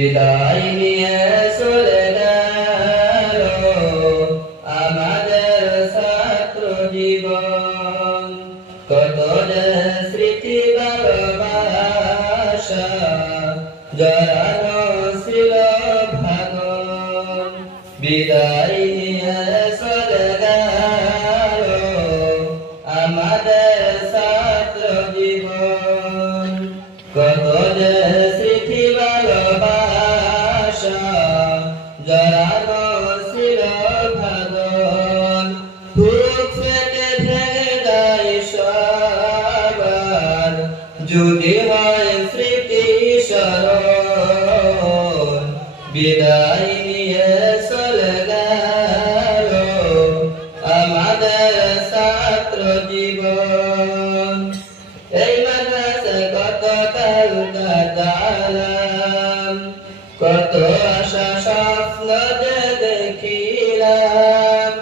বিদায় নিয়ে চলে গেল আমাদের ছাত্র জীবন, কত যে স্মৃতি ভালোবাসা জড়ানো ছিল ভাঙন। বিদায় নিয়ে চলে গেল আমাদের ছাত্র জীবন, কত যে স্মৃতি ভালোবাসা জড়ানো ছিল ভাঙন। বুক ফেটে ভেঙে যায় সবার যদি হয় স্মৃতি স্মরণ। বিদায় নিয়ে চলে গেল আমাদের ছাত্র জীবন। এই মাদ্রাসায় কত কাল কাটালাম, কত আশা স্বপ্ন যে দেখিলাম,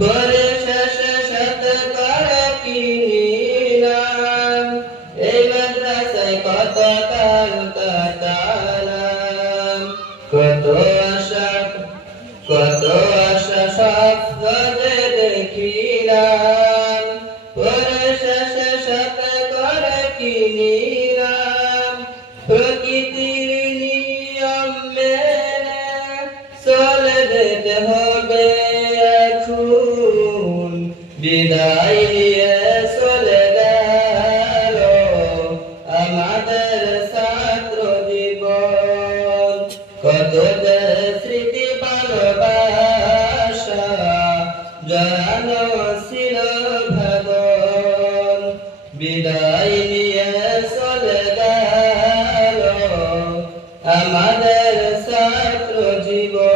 পরিশেষে সাথে করে কি নিলাম। এই মাদ্রাসায় কত কাল কাটালাম, কত আশা স্বপ্ন যে দেখিলাম, পরিশেষে সাথে করে কি নিলাম। প্রকৃতির নিয়ম মেনে চলে যেতে হবে এখন। বিদায় নিয়ে চলে গেল আমাদের ছাত্র জীবন, কত যে স্মৃতি ভালোবাসা জড়ানো ছিল ভাঙন। বিদায় নিয়ে চলে গেল আমাদের ছাত্র জীবন।